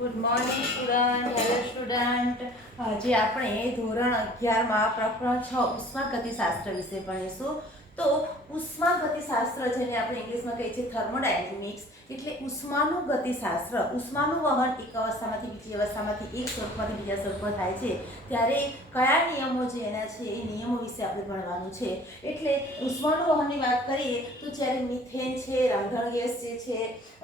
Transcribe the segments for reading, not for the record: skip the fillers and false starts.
Good morning student. Hello student. આજે આપણે ધોરણ 11માં પ્રકરણ 6 ઉષ્માગતિશાસ્ત્ર વિશે ભણીશું. તો ઉષ્માગતિશાસ્ત્ર જેને આપણે ઇંગ્લિશમાં કહીએ છીએ થર્મોડાયનેમિક્સ, એટલે ઉષ્માનું ગતિશાસ્ત્ર. ઉષ્માનું વહન એક અવસ્થામાંથી બીજી અવસ્થામાંથી એક સ્વરૂપમાંથી બીજા સ્વરૂપમાં થાય છે ત્યારે કયા નિયમો જે એના છે એ નિયમો વિશે આપણે ભણવાનું છે. એટલે ઉષ્માનું વહનની વાત કરીએ તો જ્યારે મિથેન છે, રાંધણ ગેસ જે છે,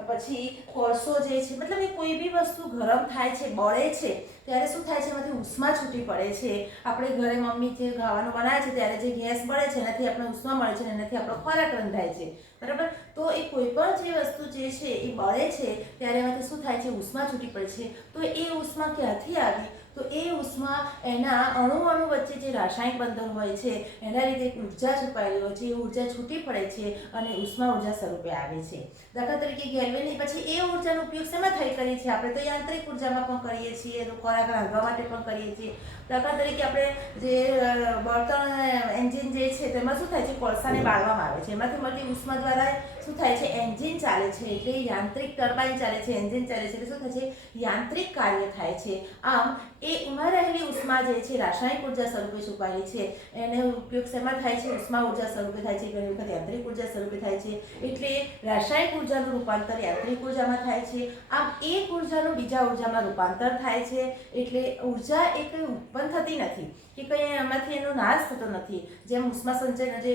પછી કોલસો જે છે, મતલબ એ કોઈ બી વસ્તુ ગરમ થાય છે, બળે છે, ત્યારે શું થાય છે, એમાંથી ઉષ્મા છૂટી પડે છે. આપણે ઘરે મમ્મી જે ખાવાનું બનાવે છે ત્યારે જે ગેસ બળે છે એનાથી આપણે ઉષ્મા મળે છે અને એનાથી આપણો ખોરાક રંધાય છે, બરાબર. તો એ કોઈ પણ જે વસ્તુ જે છે એ બળે છે ત્યારે એમાંથી શું થાય છે, ઉષ્મા છૂટી પડે છે. તો એ ઉષ્મા ક્યાંથી આવી? તો એ ઉષ્મા એના અણુ વચ્ચે જે રાસાયણિક બંધન હોય છે એના લીધે ઉર્જા છુપાયેલી હોય છે, એ ઉર્જા છૂટી પડે છે અને ઉષ્મા ઉર્જા સ્વરૂપે આવે છે. દાખલા તરીકે ગેલ્વેની પછી એ ઉર્જાનો ઉપયોગ શેમાં કરીએ છીએ? આપણે તો યાંત્રિક ઉર્જામાં પણ કરીએ છીએ, ખોરાક રાંધવા માટે પણ કરીએ છીએ. દાખલા તરીકે આપણે જે બળતણ એન્જિન જે છે તેમાં શું થાય છે, કોલસાને બાળવામાં આવે છે, એમાંથી મળતી ઉષ્મા દ્વારા શું થાય છે, એન્જિન ચાલે છે, એટલે યાંત્રિક ટર્બાઇન ચાલે છે, એન્જિન ચાલે છે, એટલે શું થાય છે, યાંત્રિક કાર્ય થાય છે. આમ એ એમાં રહેલી ઉષ્મા જે છે રાસાયણિક ઉર્જા સ્વરૂપે છુપાયેલી છે, એને ઉપયોગ શેમાં થાય છે, ઉષ્મા ઉર્જા સ્વરૂપે થાય છે, ઘણી વખત યાંત્રિક ઉર્જા સ્વરૂપે થાય છે. એટલે રાસાયણિક ઉર્જાનું રૂપાંતર યાંત્રિક ઉર્જામાં થાય છે. આમ એક ઉર્જાનું બીજા ઉર્જામાં રૂપાંતર થાય છે. એટલે ઉર્જા એ કંઈ ઉત્પન્ન થતી નથી કે કંઈ એમાંથી એનો નાશ થતો નથી. જેમ ઉષ્મા સંચયન જે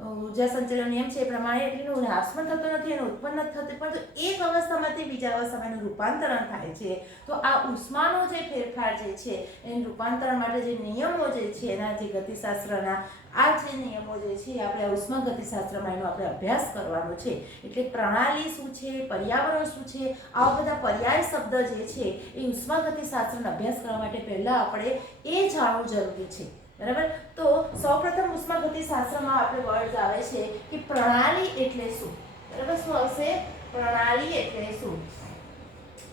ઉર્જા સંચયનનો નિયમ છે એ પ્રમાણે એનો નાશ પણ થતો નથી, એનો ઉત્પન્ન નથી થતો, પરંતુ એક અવસ્થામાંથી બીજા અવસ્થામાં એનું રૂપાંતરણ થાય છે. તો આ ઉષ્માનો જે ફેરફાર જે છે એનું રૂપાંતરણ માટે જે નિયમો જે છે એના જે ગતિશાસ્ત્રના આ જે નિયમો જે છે આપણે ઉષ્મા ગતિશાસ્ત્રમાં એનો આપણે અભ્યાસ કરવાનો છે. એટલે પ્રણાલી શું છે, પર્યાવરણ શું છે, આવા બધા પર્યાય શબ્દ જે છે એ ઉષ્મા ગતિશાસ્ત્રનો અભ્યાસ કરવા માટે પહેલા આપણે એ જાણવું જરૂરી છે, બરાબર. તો સૌપ્રથમ ઉષ્મા ગતિશાસ્ત્રમાં આપણે વર્ડ આવે છે કે પ્રણાલી એટલે શું, બરાબર. શું આવશે? પ્રણાલી એટલે શું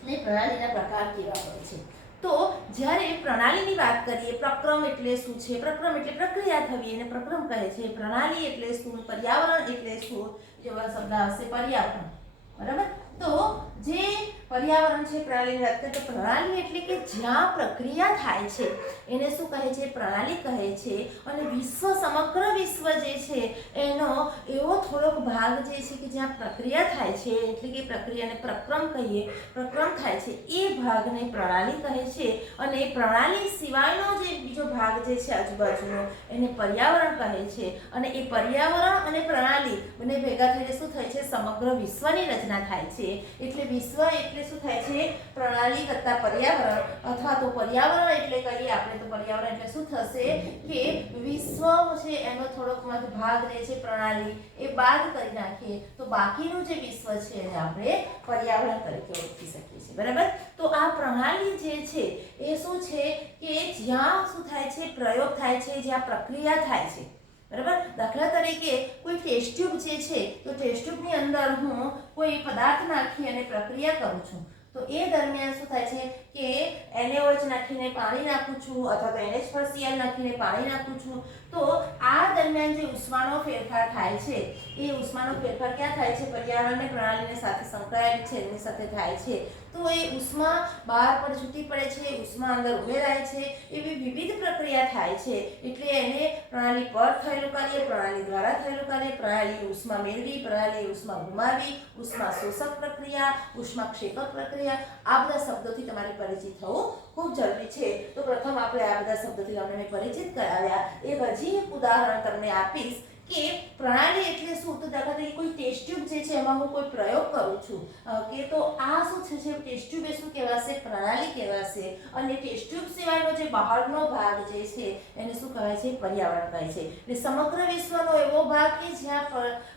ને પ્રણાલીના પ્રકાર કેવા હોય છે. તો જ્યારે પ્રણાલીની વાત કરીએ, પ્રક્રમ એટલે શું છે? પ્રક્રમ એટલે પ્રક્રિયા થવી, એને પ્રક્રમ કહે છે. પ્રણાલી એટલે શું? પર્યાવરણ એટલે શું? જેવા શબ્દ આવશે પર્યાવરણ, બરાબર. તો જે પર્યાવરણ છે, પ્રણાલીની વાત કરીએ તો પ્રણાલી એટલે કે જ્યાં પ્રક્રિયા થાય છે એને શું કહે છે? પ્રણાલી કહે છે. અને વિશ્વ, સમગ્ર વિશ્વ જે છે એનો એવો થોડોક ભાગ જે છે કે જ્યાં પ્રક્રિયા થાય છે, એટલે કે પ્રક્રિયાને પ્રક્રમ કહીએ, પ્રક્રમ થાય છે, એ ભાગને પ્રણાલી કહે છે. અને પ્રણાલી સિવાયનો જે બીજો ભાગ જે છે આજુબાજુનો એને પર્યાવરણ કહે છે. અને એ પર્યાવરણ અને પ્રણાલી બંને ભેગા થઈને શું થાય છે? સમગ્ર વિશ્વની રચના થાય છે. એટલે વિશ્વ એટલે શું થાય છે? પ્રણાલી કરતા પર્યાવરણ, અથવા તો પર્યાવરણ એટલે કહીએ આપણે તો પર્યાવરણ એટલે શું થશે કે વિશ્વ છે એનો થોડોક ભાગ રહે છે પ્રણાલી, એ બાદ કરી નાખીએ તો બાકીનું જે વિશ્વ છે એને આપણે પર્યાવરણ તરીકે ઓળખી શકીએ છીએ, બરાબર. તો આ પ્રણાલી જે છે એ શું છે કે જ્યાં શું થાય છે? પ્રયોગ થાય છે, જ્યાં પ્રક્રિયા થાય છે, બરાબર. દાખલા તરીકે કોઈ ટેસ્ટ ટ્યુબ જે છે તો ટેસ્ટ ટ્યુબની અંદર હું કોઈ પદાર્થ નાખી અને પ્રક્રિયા કરું છું, તો એ દરમિયાન શું થાય છે કે NaOH નાખીને પાણી નાખું છું, અથવા તો NH4Cl નાખીને પાણી નાખું છું. તો આ દરમિયાન જે ઉષ્માનો ફેરફાર થાય છે એ ઉષ્માનો ફેરફાર ક્યાં થાય છે? પર્યાવરણની પ્રણાલીની સાથે સંકળાયેલી છે એની સાથે થાય છે. તો એ ઉષ્મા બહાર પર છૂટી પડે છે, ઉષ્મા અંદર ઉમેરાય છે, એવી વિવિધ પ્રક્રિયા થાય છે. એટલે એને પ્રણાલી પર થયેલું કાર્ય, પ્રણાલી દ્વારા થયેલું કાર્ય, પ્રણાલી ઉષ્મા મેળવી, પ્રણાલી ઉષ્મા ગુમાવી, ઉષ્મા શોષક પ્રક્રિયા, ઉષ્મા ક્ષેપક પ્રક્રિયા, આ બધા શબ્દોથી તમારે પરિચિત થવું ખૂબ જરૂરી છે. તો પ્રથમ આપણે આ બધા શબ્દોથી તમને પરિચિત કરાવ્યા. એ હજી એક ઉદાહરણ તમને આપીશ કે પ્રણાલી એટલે શું. તો દાખલા તરીકે કોઈ ટેસ્ટ ટ્યુબ જે છે એમાં હું કોઈ પ્રયોગ કરું છું કે તો આ શું છે, ટેસ્ટ ટ્યુબ એ શું કહેવાશે? પ્રણાલી કહેવાશે. અને ટેસ્ટ ટ્યુબ સિવાયનો જે બહારનો ભાગ જે છે એને શું કહે છે? પર્યાવરણ કહે છે. એટલે સમગ્ર વિશ્વનો એવો ભાગ કે જ્યાં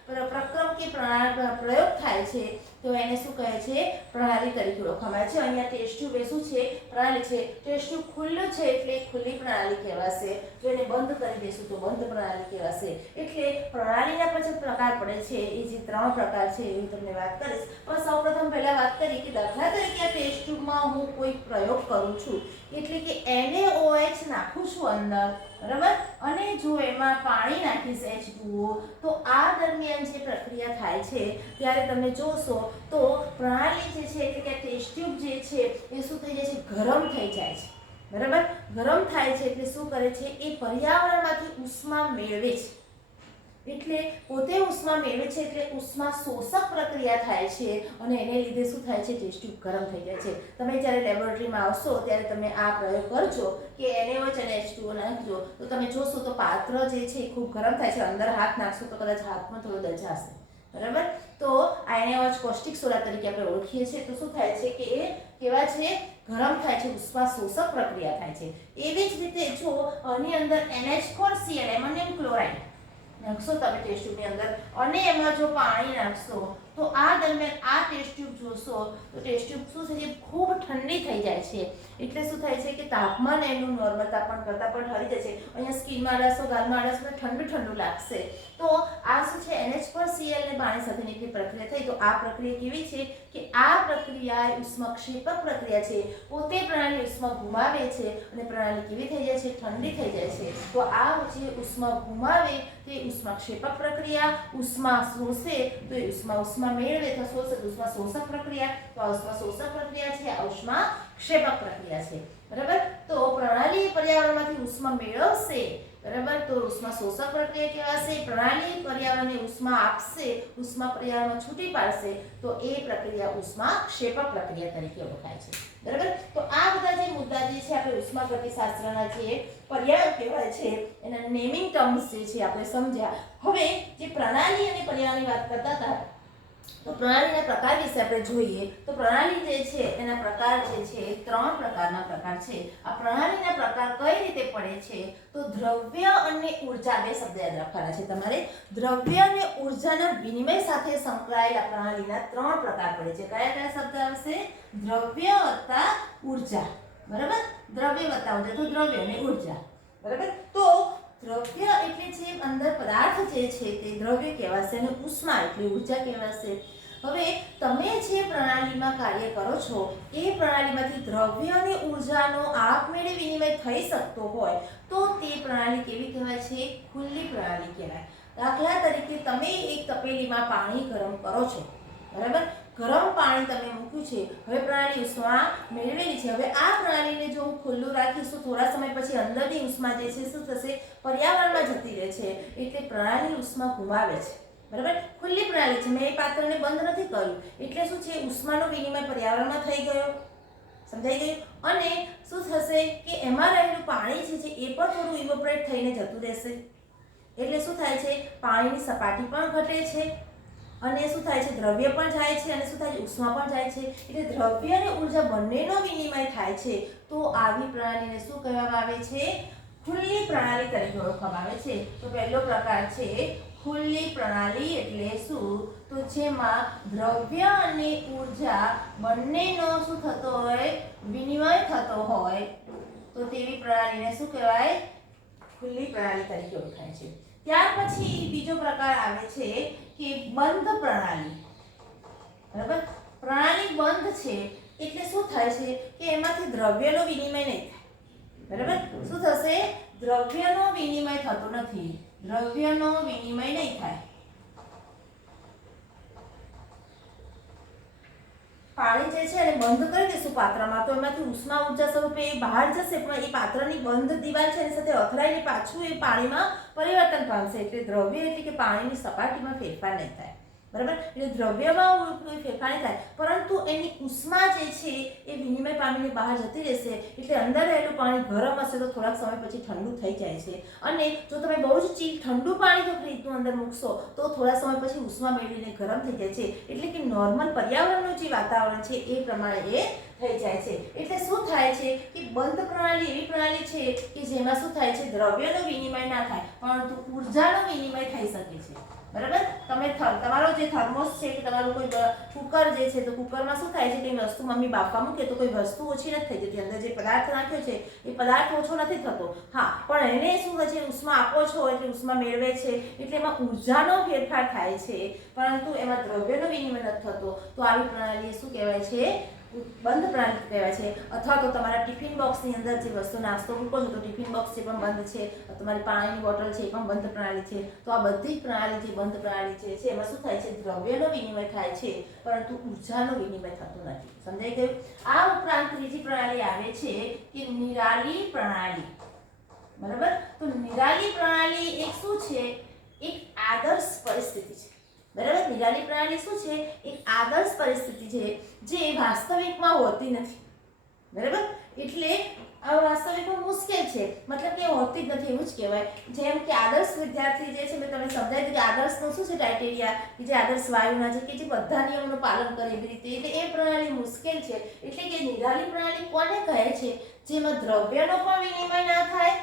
પ્રક્રમ કે પ્રયોગ થાય છે તો એને શું કહે છે? પ્રણાલી તરીકે ઓળખવામાં આવે છે. અહીંયા ટેસ્ટ ટ્યુબ એ શું છે? પ્રણાલી છે. ટેસ્ટ ટ્યુબ ખુલ્લું છે એટલે ખુલ્લી પ્રણાલી કહેવાશે. જો એને બંધ કરી દેશું તો બંધ પ્રણાલી કહેવાશે. એટલે પ્રણાલીના પછી પ્રકાર પડે છે, એ જે 3 પ્રકાર છે એ તમને વાત કરીશ. પણ સૌપ્રથમ પહેલા વાત કરી કે દાખલા તરીકે આ ટેસ્ટ ટ્યુબમાં હું કોઈ પ્રયોગ કરું છું, એટલે કે NaOH નાખું છું અંદર, બરાબર। અને જો એમાં પાણી નાખીશ H2O તો આ દરમિયાન જે પ્રક્રિયા થાય છે ત્યારે તમે જોશો તો પ્રણાલી જે છે એટલે કે ટેસ્ટ ટ્યુબ જે છે એ શું થઈ જાય છે, ગરમ થઈ જાય છે, બરાબર। ગરમ થાય છે એટલે શું કરે છે, એ પર્યાવરણમાંથી ઉષ્મા મેળવે છે, એટલે પોતે ઉષ્મા મેળવે છે એટલે ઉષ્મા શોષક પ્રક્રિયા થાય છે અને એને લીધે શું થાય છે, ટેસ્ટ ટ્યુબ ગરમ થઈ જાય છે। તમે જ્યારે લેબોરેટરીમાં આવશો ત્યારે તમે આ પ્રયોગ કરજો કે NaOH અને H2O નાખજો તો તમે જોશો તો પાત્ર જે છે ખૂબ ગરમ થાય છે, અંદર હાથ નાખશો તો કદાચ હાથમાં થોડો દજાશે, બરાબર। તો આ NaOH કોસ્ટિક સોડા તરીકે આપણે ઓળખીએ છીએ। તો શું થાય છે કે એ કેવા છે, ગરમ થાય છે, ઉષ્મા શોષક પ્રક્રિયા થાય છે। એવી જ રીતે જો આની અંદર NH4Cl એમોનિયમ ક્લોરાઇડ નાખશો તમે ટેસ્ટ ટ્યુબની અંદર અને એમાં જો પાણી નાખશો તો આ દરમિયાન આ ટેસ્ટ ટ્યુબ જોશો તો ટેસ્ટ ટ્યુબ શું છે, ખૂબ ઠંડી થઈ જાય છે, એટલે શું થાય છે કે તાપમાન એનું નોર્મલ તાપમાન કરતાં પણ ઠરી જાય છે। અહીંયા સ્કિનમાં અડાશો, ગાલમાં અડાશો ઠંડુ ઠંડુ લાગશે। તો આ શું છે, NH4Cl ને પાણી સાથેની એક પ્રક્રિયા થઈ। તો આ પ્રક્રિયા કેવી છે કે આ પ્રક્રિયા ઉષ્માક્ષેપક પ્રક્રિયા છે, પોતે પ્રણાલી ઉષ્મા ગુમાવે છે અને પ્રણાલી કેવી થઈ જાય છે, ઠંડી થઈ જાય છે। તો આ જે ઉષ્મા ગુમાવે તે ઉષ્માક્ષેપક પ્રક્રિયા, ઉષ્મા શોષે તો એ ઉષ્મા મેળવે તો શોષક, ઉષ્મા શોષક પ્રક્રિયા, તો આ ઉષ્મા શોષક પ્રક્રિયા છે, આ ઉષ્મા ક્ષેપક પ્રક્રિયા છે, બરાબર। તો પ્રણાલી પર્યાવરણમાંથી ઉષ્મા મેળવશે, બરાબર, તો ઉષ્મા શોષક પ્રક્રિયા કહેવાશે। પ્રણાલી પર્યાવરણને ઉષ્મા આપશે, ઉષ્મા પર્યાવરણમાં છૂટી પાડશે તો એ પ્રક્રિયા ઉષ્મા ક્ષેપક પ્રક્રિયા તરીકે ઓળખાય છે, બરાબર। તો આ બધા જે મુદ્દા જે છે આપણે ઉષ્માગતિશાસ્ત્રના જે પર્યાય કહેવાય છે એના નેમિંગ ટર્મ્સ જે છે આપણે સમજ્યા। હવે જે પ્રણાલી અને પર્યાવરણની વાત કરતા હતા તો પ્રણાલીના પ્રકાર વિશે આપણે જોઈએ તો પ્રણાલી જે છે એના પ્રકાર જે છે ત્રણ પ્રકારના પ્રકાર છે। આ પ્રણાલીના પ્રકાર કઈ રીતે પડે છે તો દ્રવ્ય અને ઊર્જા, બે શબ્દ યાદ રાખવાના છે તમારે। દ્રવ્ય અને ઊર્જાના વિનિમય સાથે સંકળાયેલા પ્રણાલીના ત્રણ પ્રકાર પડે છે। કયા કયા શબ્દ આવશે? દ્રવ્ય વત્તા ઊર્જા, બરાબર। દ્રવ્ય વત્તા ઊર્જા તો દ્રવ્ય અને ઊર્જા, બરાબર। તો દ્રવ્ય એટલે જે અંદર પદાર્થ જે છે તે દ્રવ્ય કહેવાશે અને ઉષ્મા એટલે ઊર્જા કહેવાશે। હવે તમે જે પ્રણાલીમાં કાર્ય કરો છો એ પ્રણાલીમાંથી દ્રવ્ય અને ઊર્જાનો આપમેળે વિનિમય થઈ શકતો હોય તો તે પ્રણાલી કેવી કહેવાય છે? ખુલ્લી પ્રણાલી કહેવાય। દાખલા તરીકે તમે એક તપેલીમાં પાણી ગરમ કરો છો, બરાબર। ગરમ પાણી તમે મૂક્યું છે, હવે પ્રણાલી ઉષ્મા મેળવેલી છે। હવે આ પ્રણાલીને જો હું ખુલ્લું રાખીશ તો થોડા સમય પછી અંદરની ઉષ્મા જે છે શું થશે? પર્યાવરણમાં જતી રહે છે, એટલે પ્રણાલી ઉષ્મા ગુમાવે છે, બરાબર। ખુલ્લી પ્રણાલી છે, મેં એ પાત્રને બંધ નથી કર્યું એટલે શું છે? ઉષ્માનો વિનિમય પર્યાવરણમાં થઈ ગયો, સમજાઈ ગયું। અને શું થશે કે એમાં રહેલું પાણી છે એ પણ થોડું ઇવોપરેટ થઈને જતું રહેશે, એટલે શું થાય છે? પાણીની સપાટી પણ ઘટે છે અને શું થાય છે? દ્રવ્ય પણ જાય છે અને શું થાય છે? ઉષ્મા પણ જાય છે, એટલે દ્રવ્ય અને ઊર્જા બંનેનો વિનિમય થાય છે। તો આવી પ્રણાલીને શું કહેવામાં આવે છે? ખુલ્લી પ્રણાલી તરીકે ઓળખવામાં આવે છે। તો પહેલો પ્રકાર છે ખુલ્લી પ્રણાલી, એટલે શું? તો જેમાં દ્રવ્ય અને ઊર્જા બંનેનો શું થતો હોય? વિનિમય થતો હોય તો તેવી પ્રણાલીને શું કહેવાય? ખુલ્લી પ્રણાલી તરીકે ઓળખાય છે। ત્યાર પછી બીજો પ્રકાર આવે છે કે બંધ પ્રણાલી, બરાબર। પ્રણાલી બંધ છે એટલે શું થાય છે કે એમાંથી દ્રવ્યનો વિનિમય નહીં થાય, બરાબર। શું થશે? દ્રવ્યનો વિનિમય થતો નથી, દ્રવ્યનો વિનિમય નહીં થાય। પાણી જે છે એને બંધ કરી દેશું પાત્રમાં તો એમાંથી ઉષ્મા ઊર્જા સ્વરૂપે એ બહાર જશે, પણ એ પાત્રની બંધ દિવાલ છે એની સાથે અથડાઈને પાછું એ પાણીમાં પરિવર્તન પામશે, એટલે દ્રવ્ય એટલે કે પાણીની સપાટીમાં ફેરફાર નહીં થાય, બરાબર। એટલે દ્રવ્યમાં કોઈ ફેરફાર નહીં થાય પરંતુ એની ઉષ્મા જે છે એ વિનિમય પામીને બહાર જતી રહેશે, એટલે અંદર રહેલું પાણી ગરમ હશે તો થોડાક સમય પછી ઠંડુ થઈ જાય છે। અને જો તમે બહુ જ ઠંડુ પાણી જો ફ્રીજનું અંદર મૂકશો તો થોડા સમય પછી ઉષ્મા મેળવીને ગરમ થઈ જાય છે, એટલે કે નોર્મલ પર્યાવરણનું જે વાતાવરણ છે એ પ્રમાણે એ થઈ જાય છે। એટલે શું થાય છે કે બંધ પ્રણાલી એવી પ્રણાલી છે કે જેમાં શું થાય છે? દ્રવ્યનો વિનિમય ના થાય પરંતુ ઊર્જાનો વિનિમય થઈ શકે છે, બરાબર। તમે તમારો જે થર્મોસ છે કે તમારું કોઈ કુકર જે છે તો કુકરમાં શું થાય છે કે વસ્તુ મમ્મી બાફવા મૂકે તો કોઈ વસ્તુ ઓછી નથી થઈ જતી, અંદર જે પદાર્થ નાખ્યો છે એ પદાર્થ ઓછો નથી થતો, હા, પણ એને શું છે? ઉષ્મા આપો છો એટલે ઉષ્મા મેળવે છે, એટલે એમાં ઊર્જાનો ફેરફાર થાય છે પરંતુ એમાં દ્રવ્યનો વિનિમય નથી થતો। તો આવી પ્રણાલી શું કહેવાય છે? બંધ પ્રણાલી કહેવાય છે. અથવા તો તમારા ટિફિન બોક્સની અંદર જે વસ્તુ નાસ્તો મૂકો છો તો ટિફિન બોક્સ જે પણ બંધ છે, તમારી પાણીની બોટલ છે એ પણ બંધ પ્રણાલી છે. તો આ બધી પ્રણાલી જે બંધ પ્રણાલી છે એમાં શું થાય છે? દ્રવ્યનો વિનિમય થાય છે, પરંતુ ઉર્જાનો વિનિમય થતો નથી. સમજાઈ ગયું? આ ઉપરાંત ત્રીજી પ્રણાલી આવે છે કે નિરાલી પ્રણાલી. બરાબર? તો નિરાલી પ્રણાલી એક શું છે? એક આદર્શ પરિસ્થિતિ છે. બરાબર? નિરાલી પ્રણાલી શું છે? એક આદર્શ પરિસ્થિતિ છે જે વાસ્તવિકમાં હોતી નથી. બરાબર? એટલે આ વાસ્તવિકમાં મુશ્કેલ છે, મતલબ કે હોતી જ નથી એવું જ કહેવાય. જેમ કે આદર્શ વિદ્યાર્થી જે છે મેં તમને સમજાવી દીધું કે આદર્શનું શું છે ક્રાઇટેરિયા, કે જે આદર્શ વાયુના છે કે જે બધા નિયમોનું પાલન કરે એવી રીતે. એટલે એ પ્રણાલી મુશ્કેલ છે. એટલે કે નિરાલી પ્રણાલી કોને કહે છે? જેમાં દ્રવ્યનો પણ વિનિમય ના થાય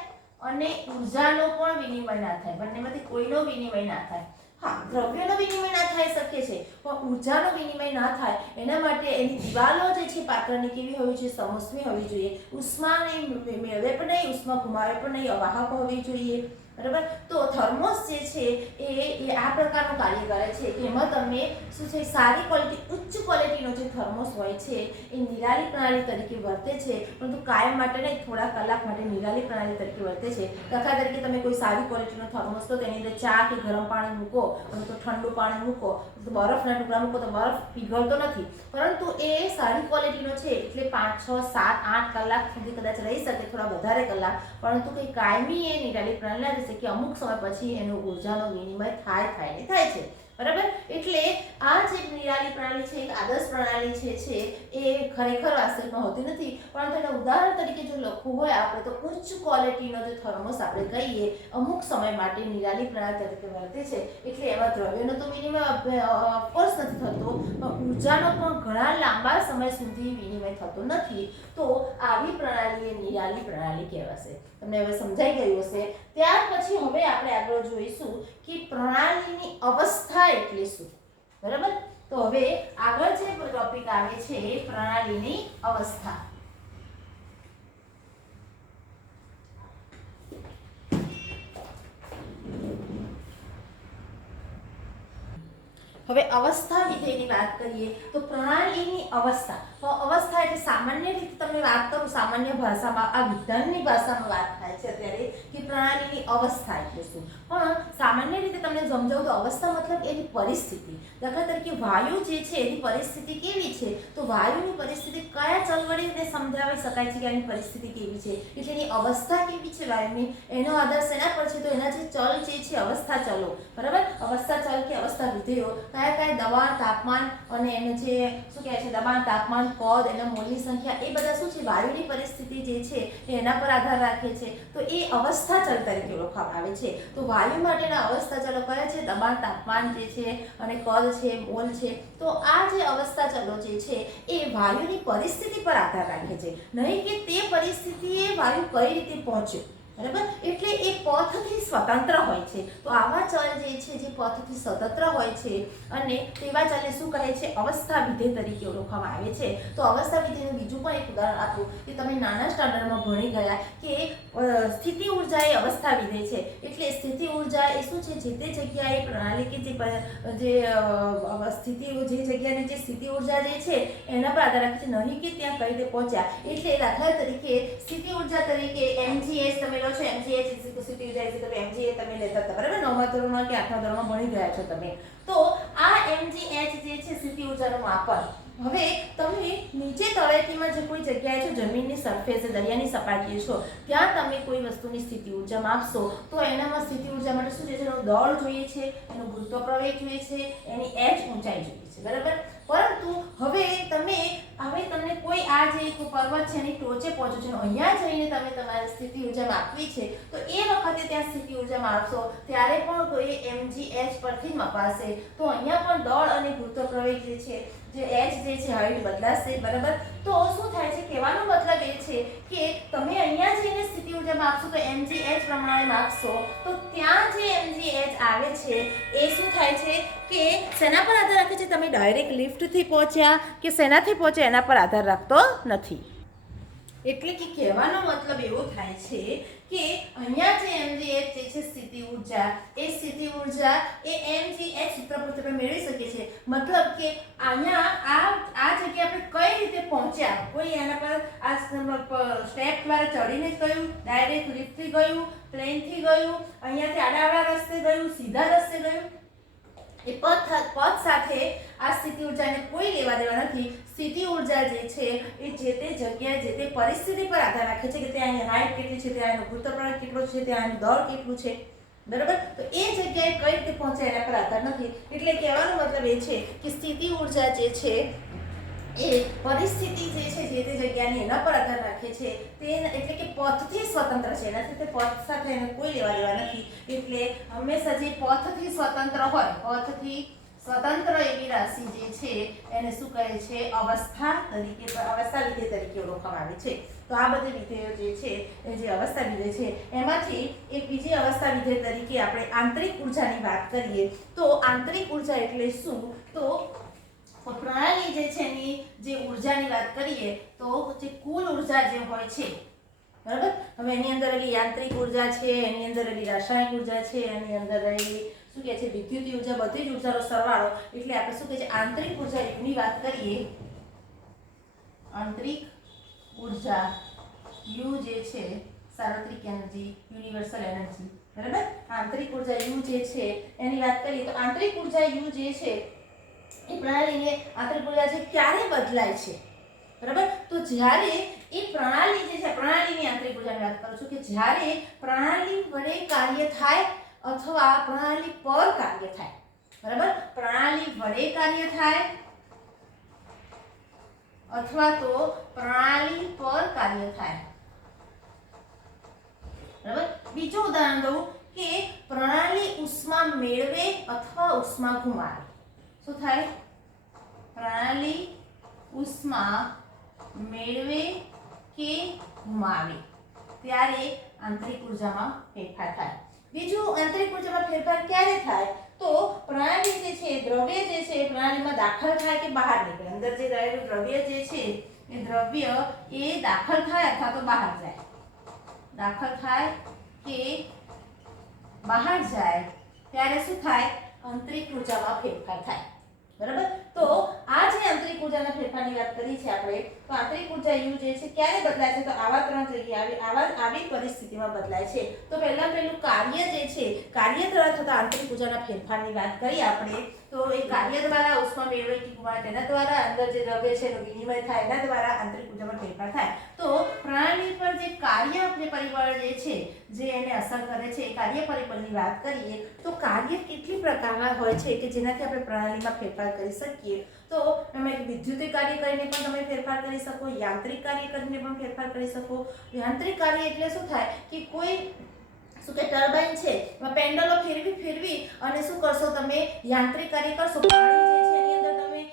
અને ઉર્જાનો પણ વિનિમય ના થાય. બંનેમાંથી કોઈનો વિનિમય ના થાય. હા, દ્રવ્યનો વિનિમય ના થઈ શકે છે, પણ ઉર્જાનો વિનિમય ના થાય એના માટે એની દિવાલો જે છે પાત્રની કેવી હોવી જોઈએ? સમોષ્મી હોવી જોઈએ. ઉષ્માને મેળવે પણ નહીં, ઉષ્મા ગુમાવે પણ નહીં, અવાહક હોવી જોઈએ. બરાબર? તો થર્મોસ જે છે એ આ પ્રકારનું કાર્ય કરે છે કે એમાં તમે શું છે? સારી ક્વોલિટી, ઉચ્ચ ક્વોલિટીનો જે થર્મોસ હોય છે એ નિરાલી પ્રણાલી તરીકે વર્તે છે, પરંતુ કાયમ માટે નહીં, થોડા કલાક માટે નિરાલી પ્રણાલી તરીકે વર્તે છે. દાખલા તરીકે તમે કોઈ સારી ક્વોલિટીનો થર્મોસ લો, તેની અંદર ચા કે ગરમ પાણી મૂકો તો ઠંડુ પાણી મૂકો, તો બરફના ટુકડા મૂકો તો બરફ પીગળતો નથી, પરંતુ એ સારી ક્વોલિટીનો છે એટલે 5, 6, 7, 8 કલાક સુધી કદાચ રહી શકે, થોડા વધારે કલાક, પરંતુ કંઈ કાયમી એ નિરાલી પ્રણાલી કે અમુક સમય પછી એનો ઉર્જાનો વિનિમય થાય છે. બરાબર? એટલે આ જે નિરાલી પ્રણાલી છે, એક આદર્શ પ્રણાલી છે એ ખરેખર વાસ્તવિકમાં હોતી નથી. પરંતુ એના ઉદાહરણ તરીકે જો લખવું હોય આપણે તો ઉચ્ચ ક્વોલિટીનો જે થર્મોસ આપણે કહીએ અમુક સમય માટે નિરાલી પ્રણાલી તરીકે વર્તે છે. એટલે એમાં દ્રવ્યનો તો વિનિમય ઓફકોર્સ નથી થતો, પણ ઉર્જાનો પણ ઘણા લાંબા સમય સુધી વિનિમય થતો નથી. તો આવી પ્રણાલી એ નિરાલી પ્રણાલી કહેવાશે. તમને હવે સમજાઈ ગયું હશે. ત્યાર પછી હવે આપણે આગળ જોઈશું કે પ્રણાલીની અવસ્થા એટલે શું. બરાબર? તો હવે આગળ જે ટોપિક આવે છે પ્રણાલીની અવસ્થા. હવે અવસ્થા વિધેયની વાત કરીએ તો પ્રણાલીની અવસ્થા, તો અવસ્થા એટલે સામાન્ય રીતે તમને વાત કરું, સામાન્ય ભાષામાં, આ વિજ્ઞાનની ભાષામાં વાત થાય છે અત્યારે કે પ્રણાલીની અવસ્થા એટલે શું. પણ સામાન્ય રીતે તમને સમજાવું તો અવસ્થા મતલબ એની પરિસ્થિતિ. દાખલા તરીકે વાયુ જે છે એની પરિસ્થિતિ કેવી છે? તો વાયુની પરિસ્થિતિ કયા ચલ વડે સમજાવી શકાય છે કે એની પરિસ્થિતિ કેવી છે, એટલે એની અવસ્થા કેવી છે વાયુની, એનો આધાર શેના પર છે? તો એના જે ચલ જે છે અવસ્થા ચલો. બરાબર? અવસ્થા ચલ કે અવસ્થા વિધેયો કયા દબાણ, તાપમાન અને એનું જે શું કહે છે દબાણ, તાપમાન, કદ, એના મોલની સંખ્યા, એ બધા શું છે વાયુની પરિસ્થિતિ જે છે એના પર આધાર રાખે છે. તો એ અવસ્થા ચલ તરીકે ઓળખવામાં આવે છે. તો વાયુ માટેના અવસ્થા ચલો કયા છે? દબાણ, તાપમાન જે છે અને કદ છે, મોલ છે. તો આ જે અવસ્થા ચલો જે છે એ વાયુની પરિસ્થિતિ પર આધાર રાખે છે, નહીં કે તે પરિસ્થિતિએ વાયુ કઈ રીતે પહોંચ્યો. બરાબર? એટલે એ પથથી સ્વતંત્ર હોય છે. તો આવા ચલ જે છે જે પથથી સ્વતંત્ર હોય છે અને તેવા ચલને શું કહે છે? અવસ્થા વિધેય તરીકે ઓળખવામાં આવે છે. તો અવસ્થા વિધેયનું બીજું પણ એક ઉદાહરણ આપું કે તમે નાના સ્ટાન્ડર્ડમાં ભણી ગયા કે સ્થિતિ ઉર્જા એ અવસ્થા વિધેય છે. એટલે સ્થિતિ ઉર્જા એ શું છે? જે તે જગ્યાએ પ્રણાલી કે જે સ્થિતિ જે જગ્યાની જે સ્થિતિ ઉર્જા જે છે એના પર આધાર રાખે છે, નહીં કે ત્યાં કઈ રીતે પહોંચ્યા. એટલે દાખલા તરીકે સ્થિતિ ઉર્જા તરીકે mgh તમે લો છો, mgh સ્થિતિ ઉર્જા mgh તમે લેતા હતા. બરાબર? 9મા ધોરણમાં કે 8મા ધોરણમાં ભણી ગયા છો તમે. તો આ mgh જે છે સ્થિતિ ઉર્જાનું માપન. હવે તમે નીચે તળેટીમાં જે કોઈ જગ્યાએ છો, જમીનની સરફેસ, દરિયાની સપાટીએ છો, ત્યાં તમે કોઈ વસ્તુની સ્થિતિ ઉર્જા માપશો તો એનામાં સ્થિતિ ઉર્જા માટે શું છે? એનું દળ જોઈએ છે, એનો ગુરુત્વ પ્રવેગ જોઈએ છે, એની h ઊંચાઈ જોઈએ છે. બરાબર? પરંતુ હવે તમને કોઈ આ જે એક પર્વત છે એની ટોચે પહોંચો છો, અહીંયા જઈને તમે તમારી સ્થિતિ ઉર્જા માપવી છે, તો એ વખતે ત્યાં સ્થિતિ ઉર્જા માપશો ત્યારે પણ કોઈ mgh પરથી જ મપાશે. તો અહીંયા પણ દળ અને ગુરુત્વ પ્રવેગ જે છે, જે h જે છે હાઈટ બદલાશે. બરાબર? તો શું થાય છે? કહેવાનો મતલબ એ છે કે તમે અહીંયા જઈને સ્થિતિ ઉર્જા માપશો તો mgh પ્રમાણે માપશો, તો ત્યાં જે mgh આવે છે એ શું થાય છે કે શેના પર આધાર રાખે છે? તમે ડાયરેક્ટ લિફ્ટથી પહોંચ્યા કે શેનાથી પહોંચ્યા એના પર આધાર રાખતો નથી. એટલે કે કહેવાનો મતલબ એવો થાય છે કે અહીંયા જે mgh જે છે સ્થિતિ ઉર્જા, એ સ્થિતિ ઉર્જા એ mgh સૂત્ર પરથી આપણે મેળવી શકીએ છીએ. મતલબ કે અહીંયા આ જગ્યાએ આપણે કઈ રીતે પહોંચ્યા, કોઈ એના પર આ સ્ટેપ દ્વારા ચડીને જ ગયું, ડાયરેક્ટ લિફ્ટથી ગયું, પ્લેનથી ગયું, અહીંયાથી આડા રસ્તે ગયું, સીધા રસ્તે ગયું, એ પથ સાથે આ સ્થિતિ ઉર્જાને કોઈ લેવા દેવા નથી. સ્થિતિ ઉર્જા જે છે એ જે તે જગ્યાએ જે તે પરિસ્થિતિ પર આધાર રાખે છે કે ત્યાં હાઈટ કેટલી છે, ત્યાં એનો ગુરુત્વાકર્ષણ કેટલો છે, ત્યાં એનું દળ કેટલું છે, બરાબર. તો એ જગ્યાએ કઈ રીતે પહોંચે એના પર આધાર નથી. એટલે કહેવાનો મતલબ એ છે કે સ્થિતિ ઉર્જા જે છે એ પરિસ્થિતિ જે છે જે તે જગ્યાની એના પર આધાર રાખે છે, તે એટલે કે પથથી સ્વતંત્ર છે, એનાથી તે પથ સાથે એને કોઈ લેવા દેવા નથી. એટલે હંમેશા જે પથથી સ્વતંત્ર હોય, પથથી સ્વતંત્ર એવી રાશિ જે છે એને શું કહે છે? અવસ્થા વિધેય તરીકે ઓળખવામાં આવે છે. તો આ બધી વિધેયો જે છે એ જે અવસ્થા વિધેય છે એમાંથી એક બીજી અવસ્થા વિધેય તરીકે આપણે આંતરિક ઉર્જાની વાત કરીએ તો આંતરિક ઉર્જા એટલે શું? તો પ્રણાલી જે છે એની જે ઉર્જાની વાત કરીએ તો જે કુલ ઉર્જા જે હોય છે, બરાબર. હવે એની અંદર રહેલી યાંત્રિક ઉર્જા છે, એની અંદર રહેલી રાસાયણિક ઉર્જા છે, એની અંદર રહેલી શું કહે છે વિદ્યુતીય ઉર્જા, બધી જ ઉર્જાનો સરવાળો, એટલે આપણે શું કહે છે આંતરિક ઉર્જા ની વાત કરીએ. આંતરિક ઉર્જા U જે છે સાર્વત્રિક એનર્જી, યુનિવર્સલ એનર્જી, બરાબર. આંતરિક ઉર્જા U જે છે એની વાત કરીએ તો આંતરિક ઉર્જા U જે છે એ પ્રણાલીને આંતરિક ઉર્જા છે ક્યારે બદલાય છે, બરાબર. તો જ્યારે એ પ્રણાલી જે છે, પ્રણાલીની આંતરિક ઉર્જાની વાત કરું છું કે જ્યારે પ્રણાલી વડે કાર્ય થાય અથવા પ્રણાલી પર કાર્ય થાય, બરાબર. પ્રણાલી વડે કાર્ય થાય અથવા તો પ્રણાલી પર કાર્ય થાય, બરાબર. બીજું ઉદાહરણ દઉં કે પ્રણાલી ઉષ્મા મેળવે અથવા ઉષ્મા ગુમાવે. શું થાય? પ્રણાલી ઉષ્મા મેળવે કે ગુમાવે ત્યારે આંતરિક ઉર્જામાં ફેરફાર થાય. બીજું આંતરિક ઉર્જામાં ફેરફાર ક્યારે થાય? તો પ્રણાલી જે છે, દ્રવ્ય જે છે પ્રણાલીમાં દાખલ થાય કે બહાર નીકળે. અંદર જે રહેલું દ્રવ્ય જે છે એ દ્રવ્ય એ દાખલ થાય અથવા તો બહાર જાય. દાખલ થાય કે બહાર જાય ત્યારે શું થાય? આંતરિક ઉર્જામાં ફેરફાર થાય, બરાબર. તો આ જે આંતરિક ઉર્જાના ફેરફારની વાત કરી છે આપણે, તો આંતરિક ઉર્જા U જે છે ક્યારે બદલાય છે? તો આવા ત્રણ જગ્યાએ આવી પરિસ્થિતિમાં બદલાય છે. તો પહેલું કાર્ય જે છે, કાર્ય દ્વારા થતા આંતરિક ઉર્જાના ફેરફારની વાત કરી આપણે. તો એ કાર્ય દ્વારા ઉષ્મા મેળવે કે ગુમાવે તેના દ્વારા અંદર જે દ્રવ્ય છે એનો વિનિમય થાય, એના દ્વારા આંતરિક ઉર્જામાં ફેરફાર થાય. તો પ્રણાલી પર જે કાર્ય પરિબળ જે છે જે એને અસર કરે છે, એ કાર્ય પરિબળની વાત કરીએ તો કાર્ય કેટલી પ્રકારના હોય છે કે જેનાથી આપણે પ્રણાલીમાં ફેરફાર કરી શકીએ. તો એમાં વિદ્યુતીય કાર્ય કરીને પણ તમે ફેરફાર કરી શકો, યાંત્રિક કાર્ય કરીને પણ ફેરફાર કરી શકો. યાંત્રિક કાર્ય એટલે શું થાય કે કોઈ શું કે ટર્બાઇન છે એમાં પેન્ડલો ફેરવી અને શું કરશો તમે? યાંત્રિક કાર્ય કરશો. પાણી જે છે એની અંદર તમે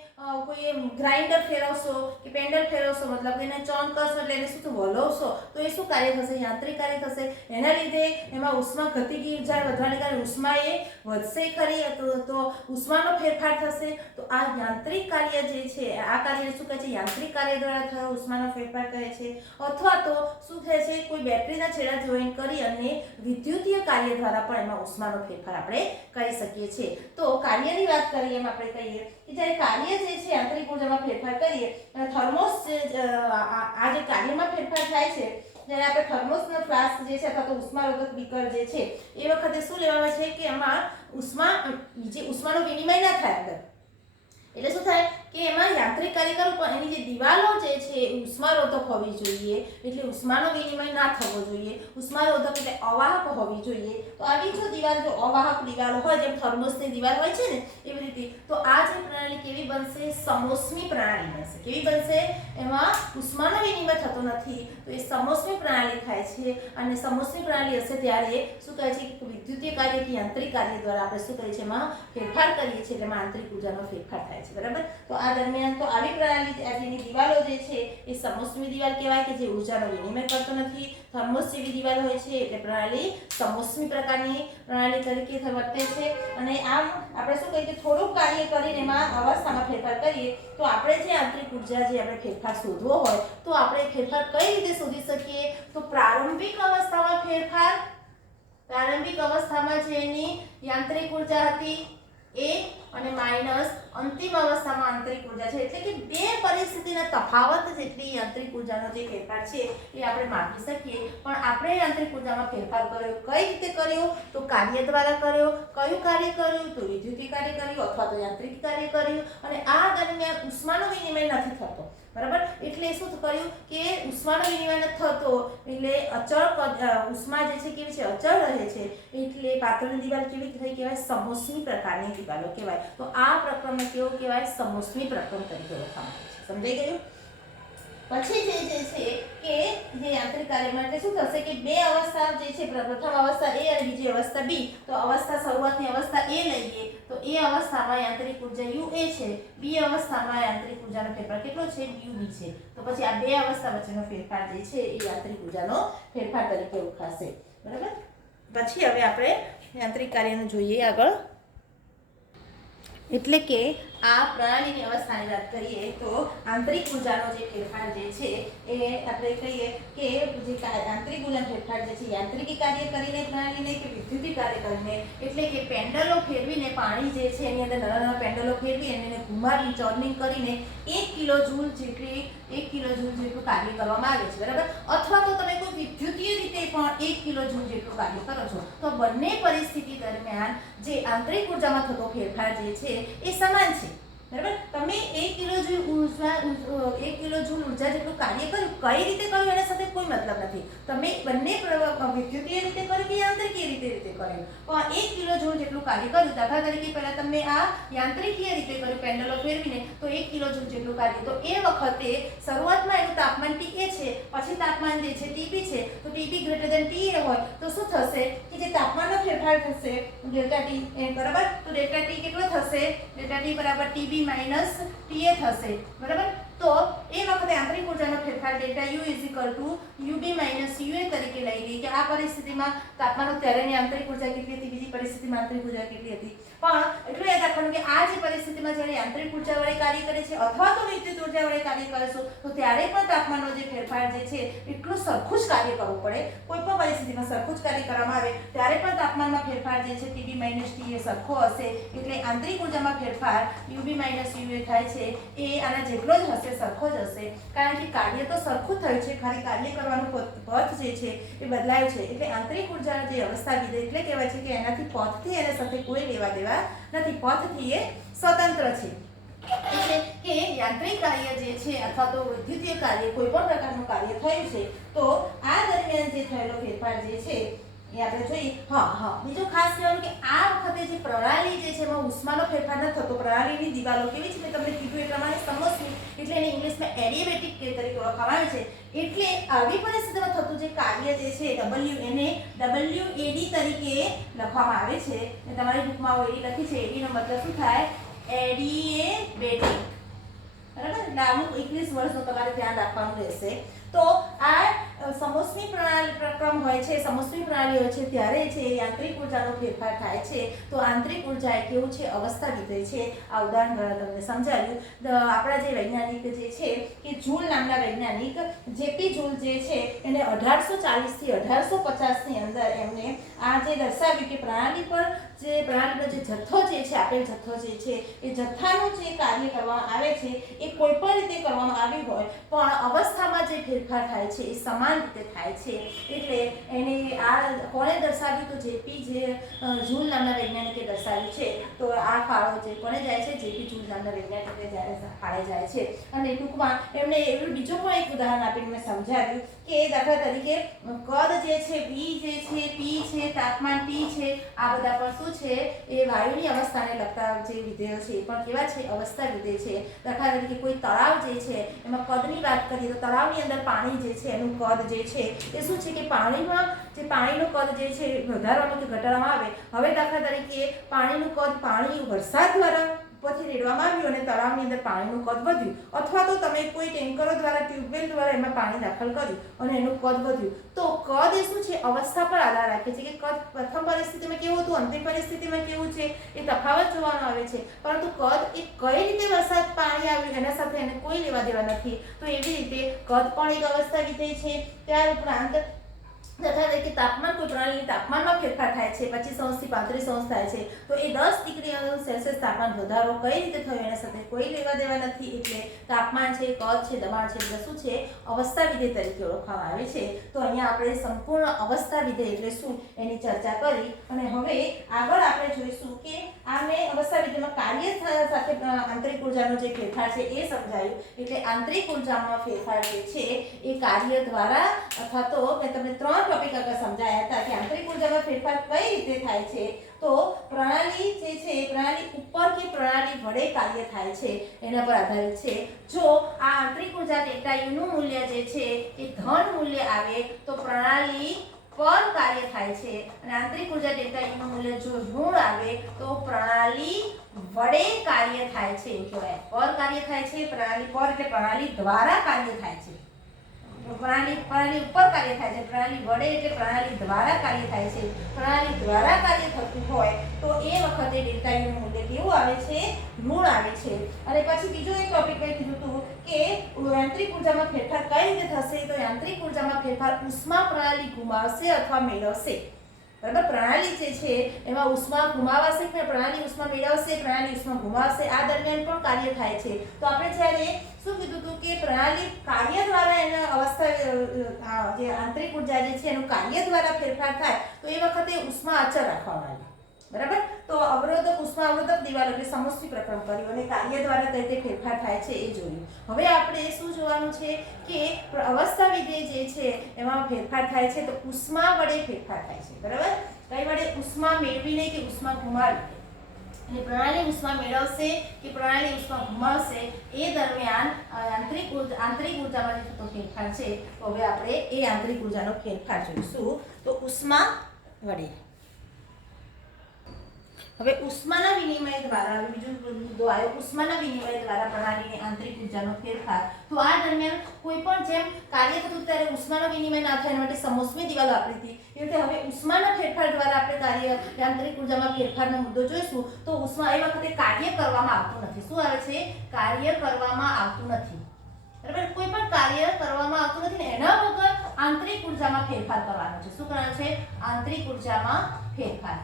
કોઈ ગ્રાઇન્ડર ફેરવશો કે પેન્ડલ ફેરવશો, મતલબ એને ચર્ન કરશો એટલે એને શું વલોવશો, તો એ શું કાર્ય થશે? યાંત્રિક કાર્ય થશે. એના લીધે એમાં ઉષ્મા ગતિકી ઉર્જા વધવાને કારણે ઉષ્મા એ વધશે ખરી, તો ઉષ્માનો ફેરફાર થશે. તો આ યાંત્રિક કાર્ય જે છે, આ કાર્ય શું કહે છે? યાંત્રિક કાર્ય દ્વારા થયો ઉષ્માનો ફેરફાર કહે છે. અથવા તો શું કહે છે? કોઈ બેટરીના છેડા જોઈન કરી અને વિદ્યુતીય કાર્ય દ્વારા પણ એમાં ઉષ્માનો ફેરફાર આપણે કરી શકીએ છીએ. તો કાર્યની વાત કરીએ એમ આપણે કહીએ કે જ્યારે કાર્ય જે છે આંતરિક ઉર્જામાં ફેરફાર કરીએ, થર્મોસ આ જે કાર્યમાં ફેરફાર થાય છે, જ્યારે આપણે થર્મોસનો ફ્લાસ્ક જે છે અથવા તો ઉષ્મારોધક બીકર જે છે એ વખતે શું લેવામાં છે કે એમાં ઉષ્માનો વિનિમય ના થાય અંદર. એટલે શું થાય કે એમાં યાંત્રિક કાર્ય કરો પણ એની જે દિવાલો જે છે એ ઉષ્મારોધક હોવી જોઈએ, એટલે ઉષ્માનો વિનિમય ના થવો જોઈએ. ઉષ્મારોધક એટલે અવાહક હોવી જોઈએ. તો આવી જો દિવાલ, જો અવાહક દિવાલો હોય, જેમ થર્મોસની દિવાલ હોય છે ને એવી રીતે, તો આ જે પ્રણાલી કેવી બનશે? સમોષ્મી પ્રણાલી બનશે. કેવી બનશે? એમાં ઉષ્માનો વિનિમય થતો નથી, તો એ સમોષ્મી પ્રણાલી થાય છે. અને સમોષ્મી પ્રણાલી હશે ત્યારે શું કહે છે કે વિદ્યુતીય કાર્ય કે યાંત્રિક કાર્ય દ્વારા આપણે શું કરીએ છીએ? એમાં ફેરફાર કરીએ છીએ, એટલે આંતરિક ઉર્જાનો ફેરફાર થાય છે, બરાબર. તો આ દરમિયાન તો આવી પ્રણાલી, જેની દિવાલો જે છે એ સમોષ્મી દિવાલ કહેવાય કે જે ઉર્જાનો વિનિમય કરતો નથી. થર્મોસ જેવી દિવાલ હોય છે એટલે પ્રણાલી સમોષ્મી પ્રકારની પ્રણાલી તરીકે વર્તે છે. અને આમ આપણે શું કહીએ કે થોડુંક કાર્ય કરીને એમાં અવસ્થામાં ફેરફાર કરીએ તો આપણે જે આંતરિક ઉર્જા જે આપણે ફેરફાર શોધવો હોય તો આપણે ફેરફાર કઈ રીતે શોધી શકીએ? તો પ્રારંભિક અવસ્થામાં ફેરફાર, પ્રારંભિક અવસ્થામાં જે એની યાંત્રિક ઉર્જા હતી એ, અને માઇનસ અંતિમ અવસ્થામાં આંતરિક ઉર્જા છે, એટલે કે બે પરિસ્થિતિના તફાવત જેટલી આંતરિક ઉર્જાનો જે ફેરફાર છે એ આપણે માપી શકીએ. પણ આપણે આંતરિક ઉર્જામાં ફેરફાર કર્યો કઈ રીતે કર્યો? તો કાર્ય દ્વારા કર્યો. કયું કાર્ય કર્યું? તો વિદ્યુતીય કાર્ય કર્યું અથવા તો યાંત્રિક કાર્ય કર્યું. અને આ દરમિયાન ઉષ્માનો વિનિમય નથી થતો, બરાબર? એટલે શું કર્યું કે ઉષ્માનો વિનિમય નથી થતો એટલે અચળ ઉષ્મા જે છે કેવી છે? અચળ રહે છે. એટલે પાતળની દિવાલ કેવી થઈ કહેવાય? સમોષ્મી પ્રકારની દિવાલો કહેવાય. તો આ પ્રક્રમને કેવો કહેવાય? સમોષ્મી પ્રક્રમ તરીકે ઓળખવામાં આવે છે. સમજાઈ ગયું? પછી જે છે કે જે યાંત્રિક કાર્ય માટે શું થશે કે બે અવસ્થા જે છે, પ્રથમ અવસ્થા A અને બીજી અવસ્થા B. તો અવસ્થા શરૂઆતની અવસ્થા A લઈએ તો A અવસ્થામાં યાંત્રિક ઉર્જા UA છે, B અવસ્થામાં યાંત્રિક ઉર્જાનો ફેરફાર કેટલો છે? UB છે. તો પછી આ બે અવસ્થા વચ્ચેનો ફેરફાર જે છે એ યાંત્રિક ઉર્જાનો ફેરફાર તરીકે ઓળખાશે, બરાબર? પછી હવે આપણે યાંત્રિક કાર્યનું જોઈએ આગળ. એટલે કે આ પ્રણાલીની અવસ્થાની વાત કરીએ તો આંતરિક ઉર્જાનો જે ફેરફાર જે છે એ આપણે કહીએ કે જે આંતરિક ઉર્જાનો ફેરફાર જે છે યાંત્રિકી કાર્ય કરીને પ્રણાલીને કે વિદ્યુતીય કાર્ય કરીને, એટલે કે પેન્ડલો ફેરવીને પાણી જે છે એની અંદર નાના નાના પેન્ડલો ફેરવી એને ઘુમાવી ટર્નિંગ કરીને 1 કિલો જૂલ જેટલું કાર્ય કરવામાં આવે છે, બરાબર? અથવા તો તમે કોઈ વિદ્યુતીય રીતે પણ 1 કિલો જૂલ જેટલું કાર્ય કરો છો. તો બંને પરિસ્થિતિ દરમિયાન જે આંતરિક ઉર્જામાં થતો ફેરફાર જે છે એ સમાન છે, બરાબર? તમે 1 કિલો જૂલ ઉર્જા જેટલું કાર્ય કર્યું, કઈ રીતે કર્યું એના સાથે કોઈ મતલબ નથી. તમે બંને વિદ્યુતીય રીતે કર્યું કે યાંત્રિકીય રીતે કર્યું, પણ 1 કિલો જૂલ જેટલું કાર્ય કર્યું. દાખલા તરીકે પહેલા તમે આ યાંત્રિકીય રીતે કર્યું પેન્ડલો ફેરવીને, તો 1 કિલો જૂલ જેટલું કાર્ય. તો એ વખતે શરૂઆતમાં એનું તાપમાન TA છે, પછી તાપમાન જે છે TB છે. તો TB ગ્રેટર ધેન TA હોય તો શું થશે કે જે તાપમાનનો ફેરફાર થશે ડેલ્ટા T, બરાબર? તો ડેલ્ટા T કેટલો થશે? ડેલ્ટા T બરાબર TB માઇનસ TA થશે, બરાબર? તો એ વખતે આંતરિક ઉર્જાનો ફેરફાર delta U UB minus UA તરીકે લઈ લઈએ કે આ પરિસ્થિતિમાં તાપમાન અત્યારેની આંતરિક ઉર્જા કેટલી હતી, બીજી પરિસ્થિતિમાં આંતરિક ઉર્જા કેટલી હતી. પણ એટલું યાદ રાખવાનું કે આ જે પરિસ્થિતિમાં જ્યારે યાંત્રિક ઉર્જા વડે કાર્ય કરે છે અથવા તો વિદ્યુત ઉર્જા વડે કાર્ય કરશો તો ત્યારે પણ તાપમાનનો જે ફેરફાર જે છે એટલું સરખું જ કાર્ય કરવું પડે. કોઈ પણ પરિસ્થિતિમાં સરખું જ કાર્ય કરવામાં આવે ત્યારે પણ તાપમાનમાં ફેરફાર જે છે TB માઇનસ TA સરખો હશે. એટલે આંતરિક ઉર્જામાં ફેરફાર UB માઇનસ UA થાય છે એ આના જેટલો જ હશે, સરખો જ હશે. કારણ કે કાર્ય તો સરખું થયું છે, ખાલી કાર્ય કરવાનું પથ જે છે એ બદલાયું છે. એટલે આંતરિક ઉર્જા જે અવસ્થા વિધેય એટલે કહેવાય છે કે એનાથી પથથી એના સાથે કોઈ લેવા દેવા નથી, પથથી એ સ્વતંત્ર છે. એટલે કે યાંત્રિક કાર્ય જે છે અથવા તો વિદ્યુતીય કાર્ય કોઈ પણ પ્રકારનું કાર્ય થયું છે તો આ દરમિયાન જે થયેલો ફેરફાર જે છે એ આપણે જોઈએ. બીજું ખાસ કહેવાનું કે આ વખતે જે પ્રણાલી જે છે એમાં ઉષ્માનો ફેરફાર ન થતો. પ્રણાલીની દિવાલો કેવી છે મેં તમને કીધું એ પ્રમાણે સમોષ્મી, એટલે એને ઇંગ્લિશમાં એડિયાબેટિક તરીકે ઓળખવામાં આવે છે. એટલે આવી પરિસ્થિતિમાં થતું જે કાર્ય જે છે W એને WAD તરીકે લખવામાં આવે છે. તમારી બુકમાં AD લખી છે. AD નો મતલબ શું થાય? એડિયાબેટિક, બરાબર? એટલે અમુક ઇંગ્લિશ વર્ડનો તમારે ધ્યાન રાખવાનું રહેશે. તો આ સમોષ્મી પ્રક્રમ હોય છે, સમોષ્મી પ્રણાલી હોય છે ત્યારે છે યાંત્રિક ઉર્જાનો ફેરફાર થાય છે. તો આંતરિક ઉર્જા એ કેવું છે? અવસ્થા વિધેય છે. આ ઉદાહરણ દ્વારા તમને સમજાવ્યું. આપણા જે વૈજ્ઞાનિક જે છે કે જૂલ નામના વૈજ્ઞાનિક જેપી જૂલ જે છે એને 1840 થી 1850 ની અંદર એમને આ જે દર્શાવ્યું કે પ્રણાલીનો જે જથ્થો જે છે, આપેલ જથ્થો જે છે એ જથ્થાનું જે કાર્ય કરવામાં આવે છે એ કોઈ પણ રીતે કરવામાં આવ્યું હોય પણ અવસ્થામાં જે ફેરફાર થાય છે એ સમાન રીતે થાય છે. એટલે એને આ કોણે દર્શાવ્યું? તો જેપી જૂલ નામના વૈજ્ઞાનિકે દર્શાવ્યું છે. તો આ ફાળો જે કોને જાય છે? જેપી જૂલ નામના વૈજ્ઞાનિકે જ્યારે ફાળે જાય છે. અને ટૂંકમાં એમણે એવું બીજું પણ એક ઉદાહરણ આપીને મેં સમજાવ્યું કે દાખલા તરીકે કદ જે છે V જે છે, P છે, તાપમાન T છે, આ બધા પણ શું છે એ વાયુની અવસ્થાને લગતા જે વિધેયો છે એ પણ કેવા છે? અવસ્થા વિધેય છે. દાખલા તરીકે કોઈ તળાવ જે છે એમાં કદની વાત કરીએ તો તળાવની અંદર પાણી જે છે એનું કદ જે છે એ શું છે કે પાણીમાં જે પાણીનું કદ જે છે વધારવામાં કે ઘટાડવામાં આવે. હવે દાખલા તરીકે પાણીનું કદ વરસાદ દ્વારા ઉપરથી રેડવામાં આવ્યું અને તળાવની અંદર પાણીનું કદ વધ્યું, અથવા તો તમે કોઈ ટેન્કરો દ્વારા ટ્યુબવેલ દ્વારા એમાં પાણી દાખલ કર્યું અને એનું કદ વધ્યું. તો કદ એ શું છે? અવસ્થા પર આધાર રાખે છે કે કદ પ્રથમ પરિસ્થિતિમાં કેવું હતું, અંતિમ પરિસ્થિતિમાં કેવું છે એ તફાવત જોવાનો આવે છે. પરંતુ કદ એ કઈ રીતે વરસાદ પાણી આવ્યું એના સાથે એને કોઈ લેવા દેવા નથી. તો એવી રીતે કદ પણ એક અવસ્થા વિધેય છે. ત્યાર ઉપરાંત તથા કે તાપમાન કોઈ પ્રણાલીની તાપમાનમાં ફેરફાર થાય છે 25 અંશથી 35 અંશ થાય છે તો એ 10 ડિગ્રી સેલ્સિયસ તાપમાન વધારો કઈ રીતે થયો એના સાથે કોઈ લેવા દેવા નથી. એટલે તાપમાન છે, કદ છે, દબાણ છે એટલે શું છે અવસ્થા વિધેય તરીકે ઓળખવામાં આવે છે. તો અહીંયા આપણે સંપૂર્ણ અવસ્થા વિધેય એટલે શું એની ચર્ચા કરી અને હવે આગળ આપણે જોઈશું કે આ મેં અવસ્થા વિધેયમાં કાર્ય સાથે આંતરિક ઉર્જાનો જે ફેરફાર છે એ સમજાયું. એટલે આંતરિક ઉર્જામાં ફેરફાર જે છે એ કાર્ય દ્વારા અથવા તો મેં તમને 3 ટોપિક આગળ સમજાયા હતા કે આંતરિક ઉર્જામાં ફેરફાર કઈ રીતે થાય છે. તો પ્રણાલી જે છે એ પ્રણાલી ઉપર કે પ્રણાલી વડે કાર્ય થાય છે એના પર આધારિત છે. જો આ આંતરિક ઉર્જા ડેલ્ટા યુ નું મૂલ્ય જે છે એ ધન મૂલ્ય આવે તો પ્રણાલી પર કાર્ય થાય છે અને આંતરિક ઉર્જા ડેલ્ટા યુ નું મૂલ્ય જો ઋણ આવે તો પ્રણાલી વડે કાર્ય થાય છે. કહેવાય પર કાર્ય થાય છે, પ્રણાલી પર એટલે પ્રણાલી દ્વારા કાર્ય થાય છે. પ્રણાલી ઉપર કાર્ય થાય છે, પ્રણાલી વડે એટલે પ્રણાલી દ્વારા કાર્ય થાય છે. પ્રણાલી દ્વારા કાર્ય થતું હોય તો એ વખતે ડેલ્ટા યુ નું મૂલ્ય કેવું આવે છે ઋણ આવે છે. અને પછી બીજો એક ટોપિક મેં કીધું હતું કે યાંત્રિક ઉર્જામાં ફેરફાર કઈ રીતે થશે. તો યાંત્રિક ઉર્જામાં ફેરફાર ઉષ્મા પ્રણાલી ગુમાવશે અથવા મેળવશે. બરાબર, પ્રણાલી જે છે એમાં ઉષ્મા ગુમાવાશે કે પ્રણાલી ઉષ્મા મેળવશે, પ્રણાલી ઉષ્મા ગુમાવશે, આ દરમિયાન પણ કાર્ય થાય છે. તો આપણે જ્યારે શું કીધું હતું કે પ્રણાલી કાર્ય દ્વારા એના અવસ્થા જે આંતરિક ઉર્જા જે છે એનું કાર્ય દ્વારા ફેરફાર થાય તો એ વખતે ઉષ્મા અચળ રાખવામાં આવે. બરાબર, તો અવરોધક ઉષ્મા અવરોધક દિવાલ એટલે સમષ્ટિ પ્રકરણ કર્યું અને કાર્ય દ્વારા કઈ રીતે ફેરફાર થાય છે એ જોયું. હવે આપણે શું જોવાનું છે કે અવસ્થા વિધેય જે છે એમાં ફેરફાર થાય છે તો ઉષ્મા વડે ફેરફાર થાય છે. બરાબર, કઈ વડે ઉષ્મા મેળવીને કે ઉષ્મા ગુમાવીને. એટલે પ્રણાલી ઉષ્મા મેળવશે કે પ્રણાલી ઉષ્મા ગુમાવશે એ દરમિયાન આંતરિક ઉર્જામાં જે થતો ફેરફાર છે તો હવે આપણે એ આંતરિક ઉર્જાનો ફેરફાર જોઈશું. તો ઉષ્મા વડે હવે ઉષ્માના વિનિમય દ્વારા બીજો મુદ્દો આવ્યો. ઉષ્માના વિનિમય દ્વારા પ્રણાલીની આંતરિક ઉર્જાનો ફેરફાર. તો આ દરમિયાન કોઈ પણ જેમ કાર્ય થતું ત્યારે ઉષ્માનો વિનિમય ના થાય એના માટે સમોષ્મી દિવાલ વાપરી હતી એ રીતે હવે ઉષ્માના ફેરફાર દ્વારા આપણે આંતરિક ઉર્જામાં ફેરફારનો મુદ્દો જોઈશું. તો ઉષ્મા એ વખતે કાર્ય કરવામાં આવતું નથી. શું આવે છે? કાર્ય કરવામાં આવતું નથી. બરાબર, કોઈ પણ કાર્ય કરવામાં આવતું નથી ને એના વગર આંતરિક ઉર્જામાં ફેરફાર કરવાનો છે. શું કરવાનો છે? આંતરિક ઉર્જામાં ફેરફાર.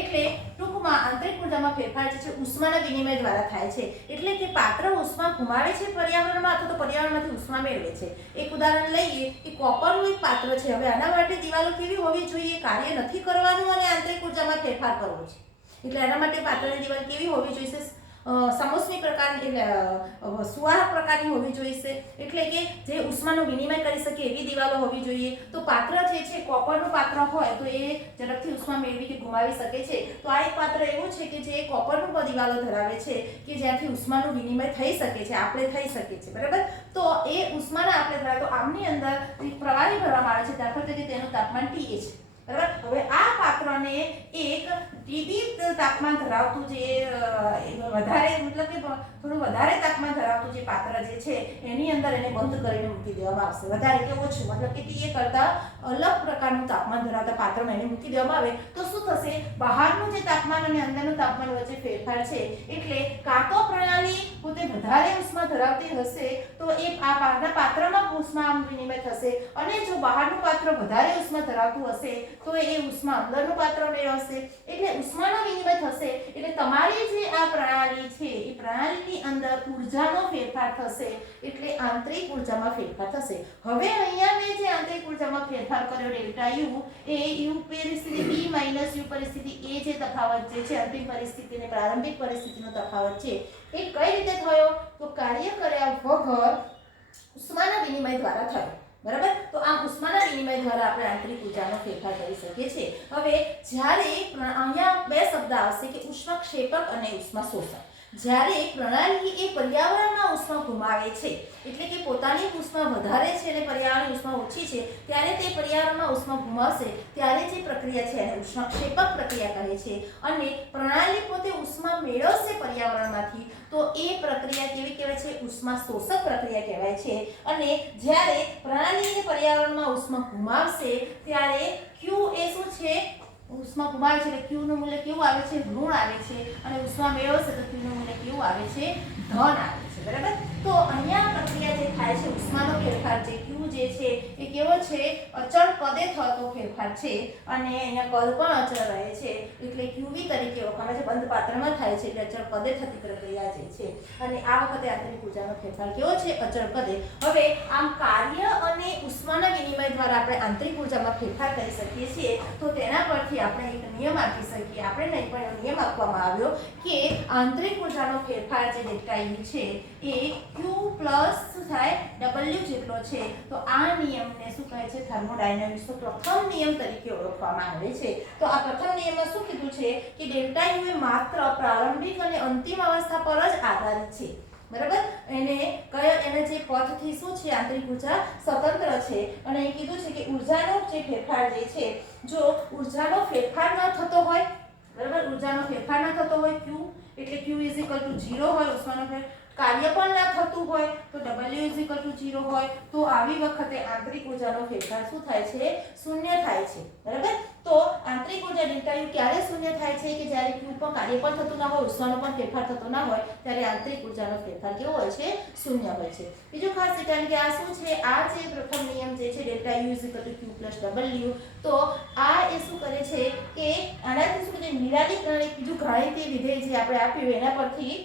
એટલે ટૂંકમાં આંતરિક ઉર્જામાં ફેરફાર જે છે ઉષ્માના વિનિમય દ્વારા થાય છે. એટલે કે પાત્ર ઉષ્મા ગુમાવે છે પર્યાવરણમાં અથવા તો પર્યાવરણમાંથી ઉષ્મા મેળવે છે. એક ઉદાહરણ લઈએ કે કોપરનું એક પાત્ર છે. હવે આના માટે દિવાલો કેવી હોવી જોઈએ? કાર્ય નથી કરવાનું અને આંતરિક ઉર્જામાં ફેરફાર કરવો છે. એટલે આના માટે પાત્રની દિવાલ કેવી હોવી જોઈએ? સમોષ્મી પ્રકારની એટલે સુવાહક પ્રકારની હોવી જોઈએ. એટલે કે જે ઉષ્માનો વિનિમય કરી શકે એવી દિવાલો હોવી જોઈએ. તો પાત્ર જે છે કોપરનું પાત્ર હોય તો એ ઝડપથી ઉષ્મા મેળવી કે ગુમાવી શકે છે. તો આ એક પાત્ર એવું છે કે જે કોપરનું દિવાલો ધરાવે છે કે જ્યાંથી ઉષ્માનું વિનિમય થઈ શકે છે, આપણે થઈ શકે છે. બરાબર, તો એ ઉષ્માના આપણે ધરાવે તો આમની અંદર પ્રવાહી ભરવામાં આવે છે. દાખલા તરીકે તેનું તાપમાન TA છે. બરાબર, હવે આ પાત્રને એક ટીબી તાપમાન ધરાવતું જે વધારે મતલબ કે થોડું વધારે તાપમાન ધરાવતું જે પાત્ર જે છે એની અંદર એને બંધ કરીને મૂકી દેવામાં આવશે. વધારે કે ઓછું મતલબ કે ટીએ કરતા અલગ પ્રકારનું તાપમાન ધરાવતા પાત્રમાં એને મૂકી દેવામાં આવે તો શું થશે? બહારનું જે તાપમાન અને અંદરનું તાપમાન વચ્ચે ફેરફાર છે. એટલે કાં તો પ્રણાલી પોતે વધારે ઉષ્મા ધરાવતી હશે તો એ આ પાત્રમાં ઉષ્મા વિનિમય થશે અને જો બહારનું પાત્ર વધારે ઉષ્મા ધરાવતું હશે તો એ ઉષ્મા અંદરનું પાત્ર મેળવશે. એટલે ઉષ્માનો વિનિમય થશે એટલે તમારી જે આ પ્રણાલી છે એ પ્રણાલીની અંદર ઉર્જાનો ફેરફાર થશે. એટલે આંતરિક ઉર્જામાં ફેરફાર થશે. હવે અહીંયા મેં જે આંતરિક ઉર્જામાં ફેરફાર કર્યો ડેલ્ટા યુ એ યુ પરિસ્થિતિ બી માઇનસ યુ પરિસ્થિતિ એ જે તફાવત જે છે અંતિમ પરિસ્થિતિ અને પ્રારંભિક પરિસ્થિતિનો તફાવત છે એ કઈ રીતે થયો? તો કાર્ય કર્યા વગર ઉષ્માના વિનિમય દ્વારા થયો. બરાબર, તો આ ઉષ્માના વિનિમય દ્વારા આપણે આંતરિક ઉર્જાનો ફેરફાર કરી શકીએ છીએ. હવે જ્યારે અહીંયા બે શબ્દ આવશે કે ઉષ્માક્ષેપક અને ઉષ્મા શોષક. જ્યારે પ્રણાલી એ પર્યાવરણમાં ઉષ્મા ગુમાવે છે એટલે કે પોતાની ઉષ્મા વધારે છે અને પર્યાવરણની ઉષ્મા ઓછી છે ત્યારે તે પર્યાવરણમાં ઉષ્મા ગુમાવશે ત્યારે જે પ્રક્રિયા છે એને ઉષ્માક્ષેપક પ્રક્રિયા કહે છે. અને પ્રણાલી પોતે ઉષ્મા મેળવશે પર્યાવરણમાંથી તો એ પ્રક્રિયા કેવી કહેવાય છે? ઉષ્મા શોષક પ્રક્રિયા કહેવાય છે. અને જ્યારે પ્રણાલી પર્યાવરણમાં ઉષ્મા ગુમાવશે ત્યારે Q એ શું છે? ઉષ્મા ગુમાવે છે એટલે Q નું મૂલ્ય કેવું આવે છે? ઋણ આવે છે. અને ઉષ્મા મેળવશે તો Q નું મૂલ્ય કેવું આવે છે? ધન આવે છે. બરાબર, તો અહીંયા પ્રક્રિયા જે થાય છે ઉષ્માનો ફેરફાર છે ક્યુ જે છે એ કેવો છે અચળ કદે થતો ફેરફાર છે અને અહીંયા કદ પણ અચળ રહે છે એટલે ક્યુવી તરીકે ઓળખાય છે બંધ પાત્રમાં થાય છે એટલે અચળ કદે થતી પ્રક્રિયા જે છે અને આ વખતે આંતરિક ઉર્જાનો ફેરફાર કેવો છે અચળ કદે. હવે આમ કાર્ય અને ઉષ્માના વિનિમય દ્વારા આપણે આંતરિક ઉર્જામાં ફેરફાર કરી શકીએ છીએ તો તેના પરથી આપણે એક નિયમ આપી શકીએ. આપણે નહીં પણ નિયમ આપવામાં આવ્યો કે આંતરિક ઉર્જાનો ફેરફાર જે ડેલ્ટા યુ છે એ ક્યુ પ્લસ શું થાય ડબલ્યુ જેટલો છે. તો આ નિયમને શું કહે છે થર્મોડાયનેમિક્સનો પ્રથમ નિયમ તરીકે ઓળખવામાં આવે છે. તો આ પ્રથમ નિયમમાં શું કીધું છે કે ડેલ્ટા યુ એ માત્ર પ્રારંભિક અને અંતિમ અવસ્થા પર જ આધારિત છે. બરાબર એને કયો એના જે પથથી શું છે આંતરિક ઉર્જા સ્વતંત્ર છે અને એ કીધું છે કે ઉર્જાનો જે ફેરફાર જે છે જો ઉર્જાનો ફેરફાર ન થતો હોય બરાબર ઉર્જાનો ફેરફાર ન થતો હોય ક્યુ એટલે ક્યુ ઇઝ ઇક્વલ ટુ 0 હોય ઉષ્માનો કાર્ય પણ ના થતું હોય તો W ઇઝ ઇક્વલ ટુ 0 હોય તો આવી વખતે આંતરિક ઉર્જાનો ફેરફાર શું થાય છે શૂન્ય થાય છે. બરાબર તો આંતરિક ઉર્જા ડેલ્ટા યુ ક્યારે શૂન્ય થાય છે કે જ્યારે ક્યુ પર કાર્ય પણ થતું ના હોય ઉષ્માનો પણ ફેરફાર થતો ના હોય ત્યારે આંતરિક ઉર્જાનો ફેરફાર કેવો હોય છે શૂન્ય હોય છે. બીજું ખાસ કારણ કે આ શું છે આ જે પ્રથમ નિયમ જે છે delta you is equal to Q plus W તો આ એ શું કરે છે કે આનાથી શું છે નિરાલી પ્રણાલી બીજું ગાણિતિક વિધેય જે આપણે આપ્યું એના પરથી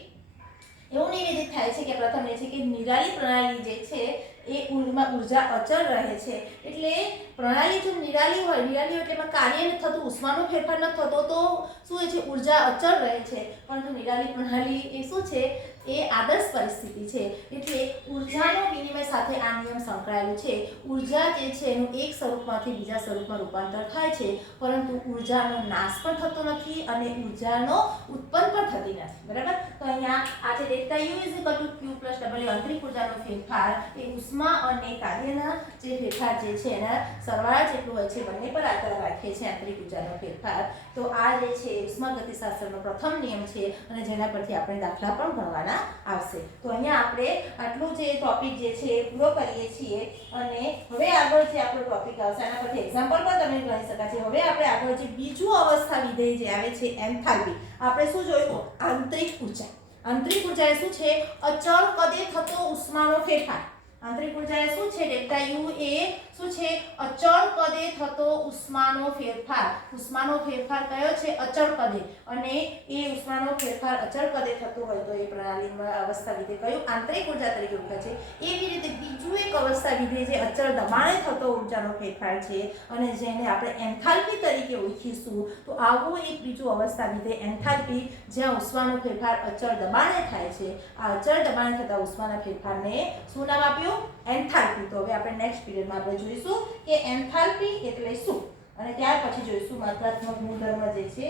એવું નિવેદિત થાય છે કે પ્રથમ એ છે કે નિરાલી પ્રણાલી જે છે એ ઉર્જા અચળ રહે છે. એટલે પ્રણાલી જો નિરાલી હોય એટલે એમાં કાર્ય થતું ઉષ્માનો ફેરફાર ન થતો તો શું છે ઉર્જા અચળ રહે છે. પરંતુ નિરાલી પ્રણાલી એ શું છે એ આદર્શ પરિસ્થિતિ છે. એટલે ઉર્જાનો વિનિમય સાથે આ નિયમ સંકળાયેલું છે. ઉર્જા જે છે એનું એક સ્વરૂપમાંથી બીજા સ્વરૂપમાં રૂપાંતર થાય છે પરંતુ ઉર્જાનો નાશ પણ થતો નથી અને ઉર્જાનો ઉત્પન્ન પણ થતી નથી. બરાબર તો અહીંયા આ જે delta you is equal to Q plus W આંતરિક ઉર્જાનો ફેરફાર એ ઉષ્મા અને કાર્યના જે ફેરફાર જે છે એના સરવાળા જેટલું હોય છે બંને પર આધાર રાખે છે આંતરિક ઉર્જાનો ફેરફાર. તો આ જે છે ઉષ્માગતિશાસ્ત્રનો પ્રથમ નિયમ છે અને જેના પરથી આપણે દાખલા પણ ભણવાના આવશે. તો અહીંયા આપણે આટલું જે ટોપિક જે છે એ પૂરો કરીએ છીએ અને હવે આગળ જે આપણો ટોપિક આવશે એના પરથી એક્ઝામ્પલ પણ તમે ગણી શકાય છે. હવે આપણે આગળ જે બીજું અવસ્થા વિધેય જે આવે છે એન્થાલ્પી આપણે શું જોયું આંતરિક ઉર્જા. આંતરિક ઉર્જા એ શું છે અચળ કદે થતો ઉષ્માનો ફેરફાર. આંતરિક ઉર્જા એ શું છે ડેલ્ટા યુ એ શું છે અચળ કદે થતો ઉષ્માનો ફેરફાર. ઉષ્માનો ફેરફાર કયો છે અચળ કદે અને એ ઉષ્માનો ફેરફાર અચળ કદે થતો હોય તો એ પ્રણાલીમાં અવસ્થા વિધેય કયું આંતરિક ઉર્જા તરીકે ઓળખાય છે. એવી રીતે બીજું એક અવસ્થા વિધેય જે અચળ દબાણે થતો ઉર્જાનો ફેરફાર છે અને જેને આપણે એન્થાલ્પી તરીકે ઓળખીશું. તો આવું એક બીજું અવસ્થા વિધેય એન્થાલ્પી જ્યાં ઉષ્માનો ફેરફાર અચળ દબાણે થાય છે. આ અચળ દબાણે થતા ઉષ્માના ફેરફારને શું નામ આપ્યું એન્થાલ્પી. તો હવે આપણે નેક્સ્ટ પીરિયડમાં આપણે જોઈશું કે એન્થાલ્પી એટલે શું અને ત્યાર પછી જોઈશું માત્રાત્મક ગુણધર્મ જે છે.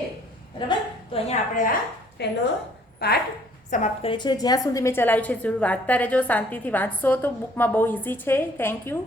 બરાબર તો અહીંયા આપણે આ પહેલો પાઠ સમાપ્ત કરીએ છીએ. જ્યાં સુધી મેં ચલાવ્યું છે જરૂર વાંચતા રહેજો શાંતિથી વાંચશો તો બુકમાં બહુ ઇઝી છે. Thank you.